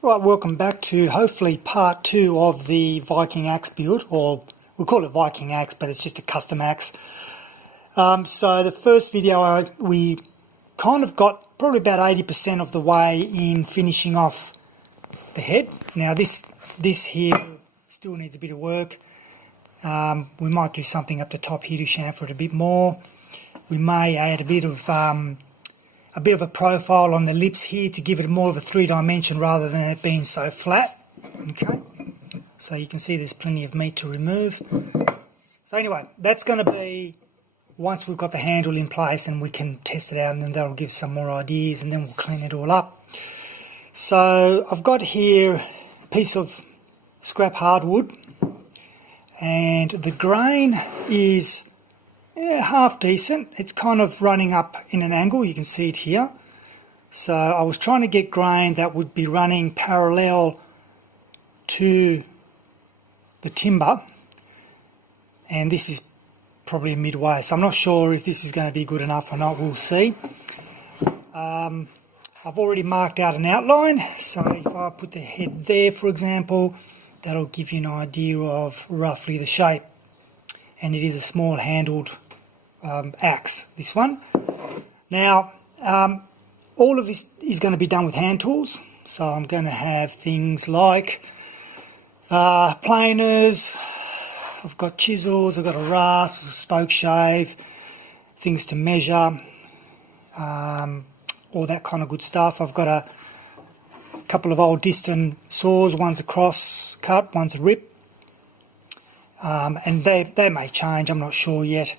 Right, welcome back to hopefully part 2 of the Viking axe build, or we'll call it Viking axe, but it's just a custom axe. So the first video we kind of got probably about 80% of the way in finishing off the head. Now this here still needs a bit of work. We might do something up the top here to chamfer it a bit more. We may add a bit of a profile on the lips here to give it more of a 3-dimension rather than it being so flat. Okay, so you can see there's plenty of meat to remove. So anyway, that's going to be once we've got the handle in place and we can test it out, and then that'll give some more ideas, and then we'll clean it all up. So I've got here a piece of scrap hardwood, and the grain is half decent. It's kind of running up in an angle, you can see it here. So I was trying to get grain that would be running parallel to the timber, and this is probably midway, so I'm not sure if this is going to be good enough or not. We'll see. I've already marked out an outline, so if I put the head there, for example, that'll give you an idea of roughly the shape. And it is a small handled axe, this one. Now all of this is going to be done with hand tools, so I'm going to have things like planers, I've got chisels, I've got a rasp, a spokeshave, things to measure, all that kind of good stuff. I've got a couple of old distant saws, one's a crosscut, one's a rip, and they may change, I'm not sure yet.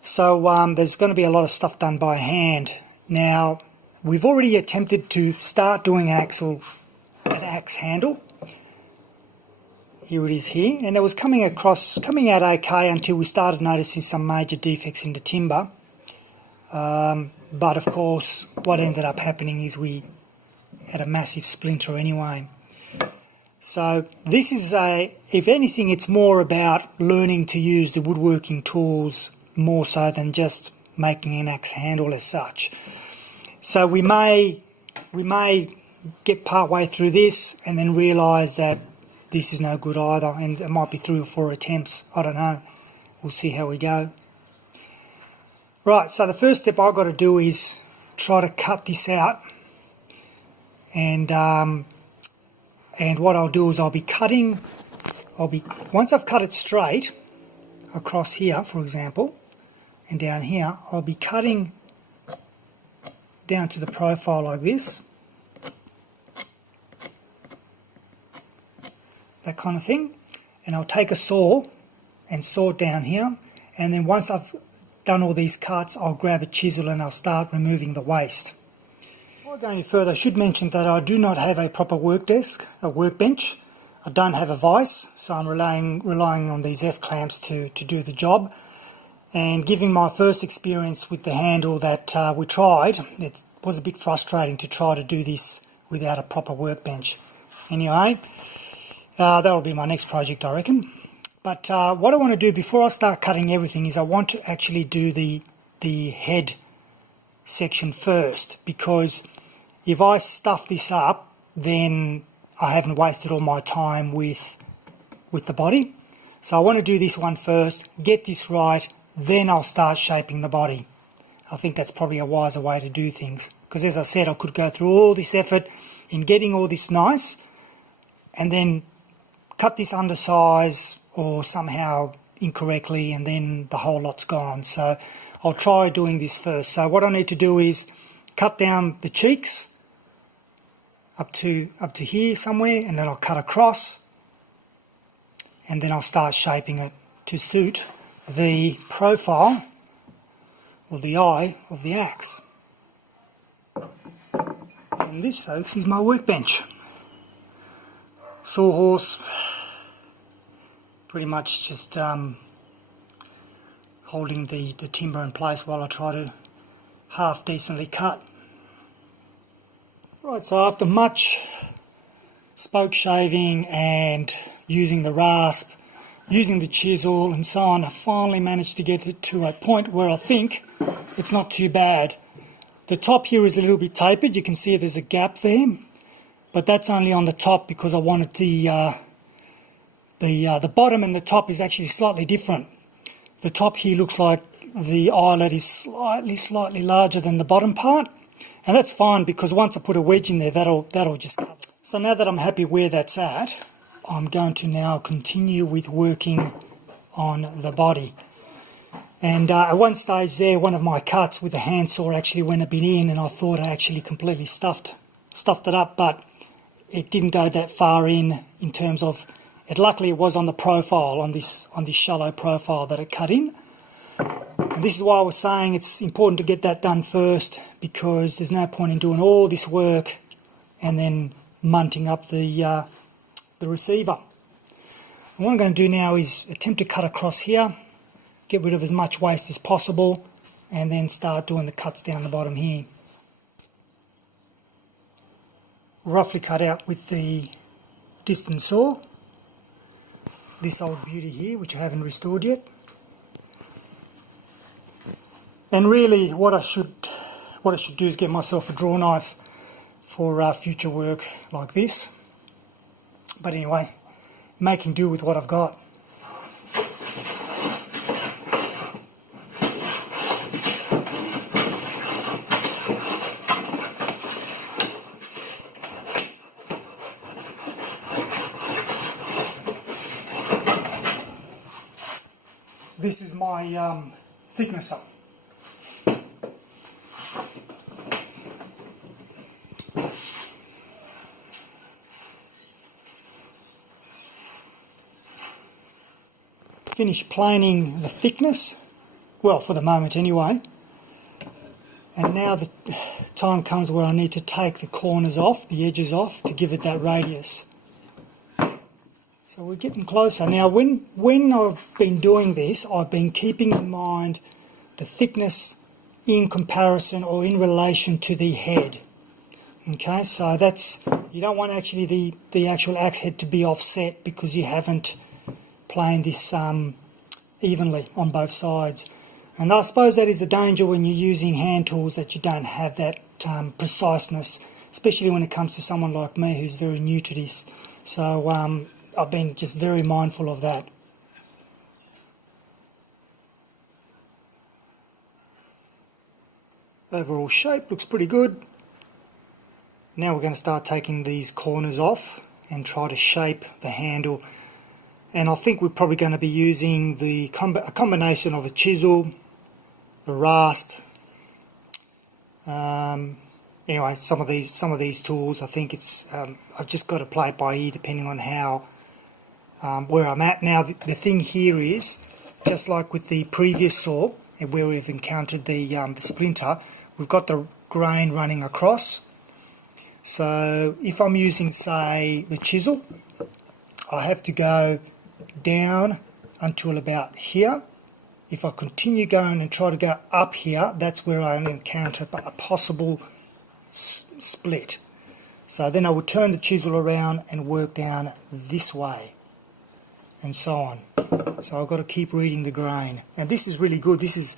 So there's going to be a lot of stuff done by hand. Now we've already attempted to start doing an axe handle. Here it is here, and it was coming out okay until we started noticing some major defects in the timber. But of course what ended up happening is we had a massive splinter anyway. So this is if anything, it's more about learning to use the woodworking tools more so than just making an axe handle as such. So we may get part way through this and then realise that this is no good either, and it might be 3 or 4 attempts, I don't know. We'll see how we go. Right, so the first step I've got to do is try to cut this out, and what I'll do is once I've cut it straight across here, for example, and down here, I'll be cutting down to the profile like this, that kind of thing, and I'll take a saw and saw it down here, and then once I've done all these cuts, I'll grab a chisel and I'll start removing the waste. Before I go any further, I should mention that I do not have a proper workbench. I don't have a vise, so I'm relying on these F-clamps to do the job. And given my first experience with the handle that we tried, it was a bit frustrating to try to do this without a proper workbench. Anyway, that'll be my next project, I reckon. But what I want to do before I start cutting everything is I want to actually do the head section first, because if I stuff this up, then I haven't wasted all my time with the body. So I want to do this one first, get this right, then I'll start shaping the body. I think that's probably a wiser way to do things, because as I said, I could go through all this effort in getting all this nice and then cut this undersize or somehow incorrectly, and then the whole lot's gone. So I'll try doing this first. So what I need to do is cut down the cheeks up to here somewhere, and then I'll cut across, and then I'll start shaping it to suit the profile or the eye of the axe. And this, folks, is my workbench. Sawhorse, pretty much just holding the timber in place while I try to half decently cut. Right, so after much spoke shaving and using the rasp, using the chisel and so on, I finally managed to get it to a point where I think it's not too bad. The top here is a little bit tapered, you can see there's a gap there, but that's only on the top because I wanted the bottom and the top is actually slightly different. The top here looks like the eyelet is slightly larger than the bottom part, and that's fine because once I put a wedge in there, that'll just cover. So now that I'm happy where that's at, I'm going to now continue with working on the body. And at one stage there, one of my cuts with the handsaw actually went a bit in, and I thought I actually completely stuffed it up, but it didn't go that far in terms of it. Luckily, it was on the profile, on this shallow profile that it cut in. And this is why I was saying it's important to get that done first, because there's no point in doing all this work and then munting up the receiver. And what I'm going to do now is attempt to cut across here, get rid of as much waste as possible, and then start doing the cuts down the bottom here. Roughly cut out with the distance saw this old beauty here, which I haven't restored yet. And really what I should do is get myself a draw knife for future work like this. But anyway, making do with what I've got. This is my thicknesser. Finished planing the thickness, well, for the moment anyway. And now the time comes where I need to take the corners off, the edges off, to give it that radius. So we're getting closer. Now when I've been doing this, I've been keeping in mind the thickness in comparison or in relation to the head. Okay, so that's, you don't want actually the actual axe head to be offset because you haven't planed this evenly on both sides. And I suppose that is the danger when you're using hand tools, that you don't have that preciseness, especially when it comes to someone like me who's very new to this. So I've been just very mindful of that. Overall shape looks pretty good. Now we're going to start taking these corners off and try to shape the handle. And I think we're probably going to be using a combination of a chisel, the rasp. Anyway, some of these tools. I think it's I've just got to play it by ear depending on how where I'm at. Now the thing here is, just like with the previous saw where we've encountered the splinter, we've got the grain running across. So if I'm using, say, the chisel, I have to go down until about here. If I continue going and try to go up here, that's where I encounter a possible split. So then I would turn the chisel around and work down this way, and so on. So I've got to keep reading the grain. And this is really good. This is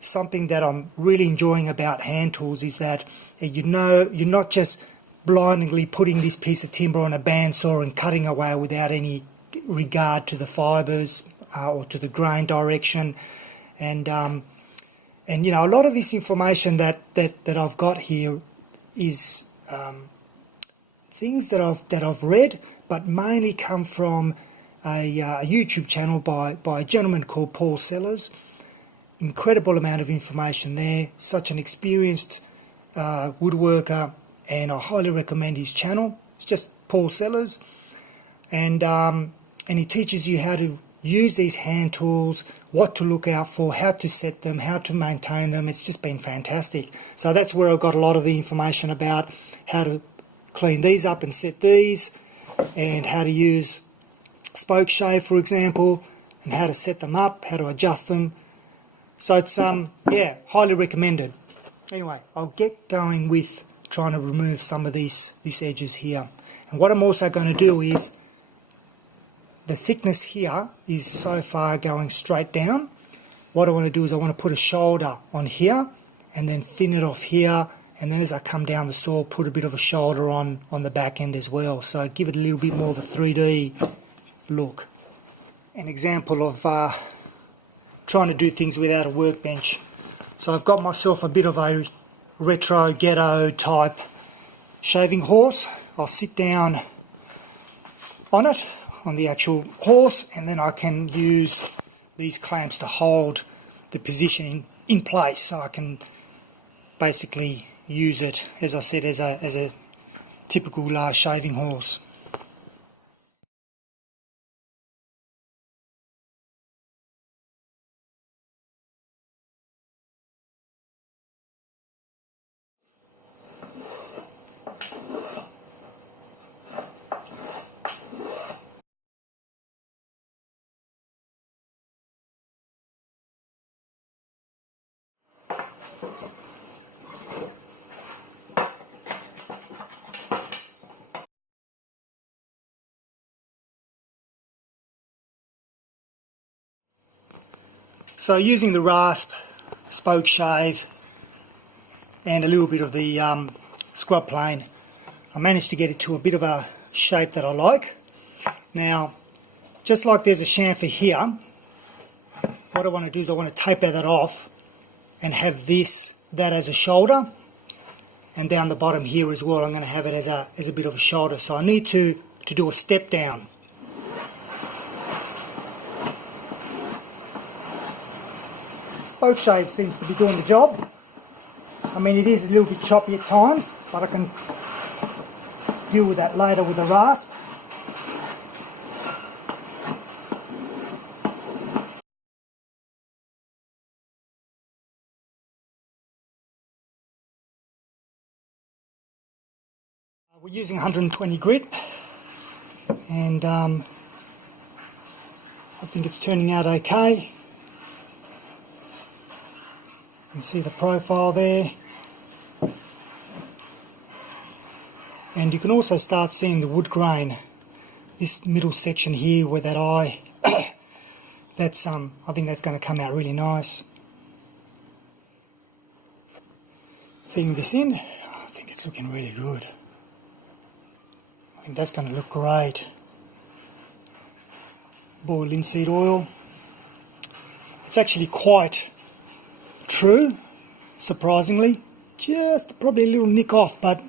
something that I'm really enjoying about hand tools, is that you know, you're not just blindly putting this piece of timber on a bandsaw and cutting away without any regard to the fibres or to the grain direction. And you know, a lot of this information that I've got here is things that I've read, but mainly come from a YouTube channel by a gentleman called Paul Sellers. Incredible amount of information there. Such an experienced woodworker, and I highly recommend his channel. It's just Paul Sellers, and he teaches you how to use these hand tools, what to look out for, how to set them, how to maintain them. It's just been fantastic. So that's where I got a lot of the information about how to clean these up and set these, and how to use spokeshave, for example, and how to set them up, how to adjust them. So it's yeah, highly recommended. Anyway, I'll get going with trying to remove some of these edges here. And what I'm also going to do is, the thickness here is so far going straight down. What I want to do is I want to put a shoulder on here and then thin it off here and then as I come down the saw, put a bit of a shoulder on the back end as well, so give it a little bit more of a 3D look. An example of trying to do things without a workbench. So I've got myself a bit of a retro ghetto type shaving horse. I'll sit down on it, on the actual horse, and then I can use these clamps to hold the position in place, so I can basically use it, as I said, as a typical shaving horse. So using the rasp, spoke shave and a little bit of the scrub plane, I managed to get it to a bit of a shape that I like. Now, just like there's a chamfer here, what I want to do is I want to taper that off and have that as a shoulder, and down the bottom here as well I'm going to have it as a bit of a shoulder. So I need to do a step down. Spoke shave seems to be doing the job. I mean, it is a little bit choppy at times, but I can deal with that later with the rasp. We're using 120 grit, and I think it's turning out okay. You can see the profile there, and you can also start seeing the wood grain. This middle section here where that eye, that's I think that's going to come out really nice. Feeding this in, I think it's looking really good. I think that's going to look great. Boiled linseed oil. It's actually quite true, surprisingly. Just probably a little nick off, but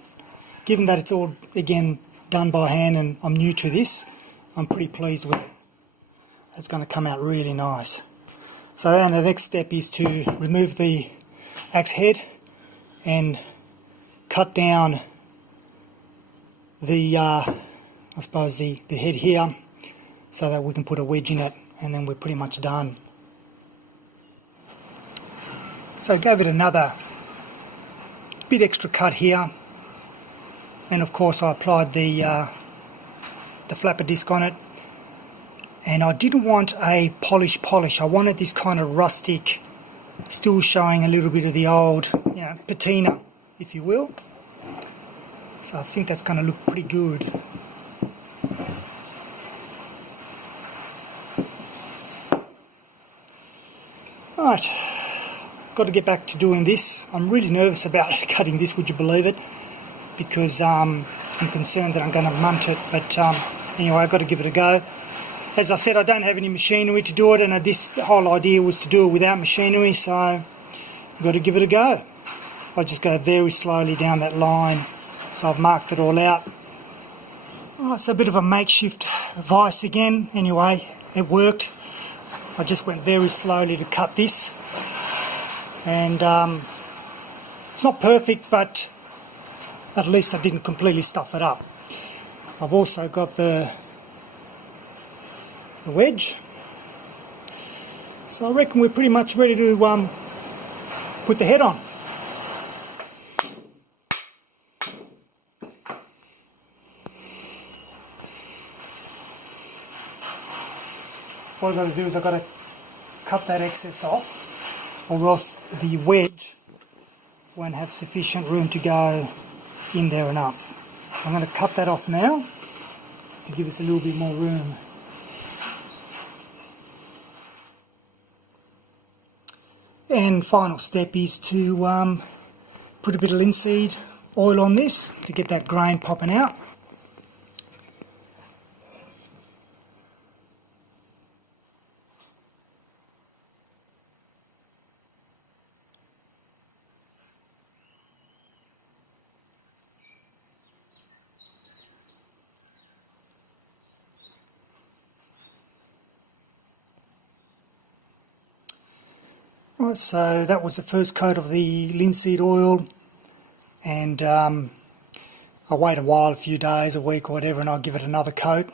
given that it's all, again, done by hand and I'm new to this, I'm pretty pleased with it. It's going to come out really nice. So then the next step is to remove the axe head and cut down the I suppose the head here, so that we can put a wedge in it, and then we're pretty much done. So I gave it another bit extra cut here, and of course I applied the flapper disc on it, and I didn't want a polish. I wanted this kind of rustic, still showing a little bit of the old, patina, if you will. So I think that's going to look pretty good. Right, got to get back to doing this. I'm really nervous about cutting this, would you believe it? Because I'm concerned that I'm going to munt it, but anyway, I've got to give it a go. As I said, I don't have any machinery to do it, and this whole idea was to do it without machinery, so I've got to give it a go. I just go very slowly down that line. So I've marked it all out. Oh, it's a bit of a makeshift vise again. Anyway, it worked. I just went very slowly to cut this. And it's not perfect, but at least I didn't completely stuff it up. I've also got the wedge. So I reckon we're pretty much ready to put the head on. What I've got to do is I've got to cut that excess off, or else the wedge won't have sufficient room to go in there enough. So I'm going to cut that off now to give us a little bit more room. And final step is to put a bit of linseed oil on this to get that grain popping out. Right, so that was the first coat of the linseed oil, and I'll wait a while, a few days, a week or whatever, and I'll give it another coat,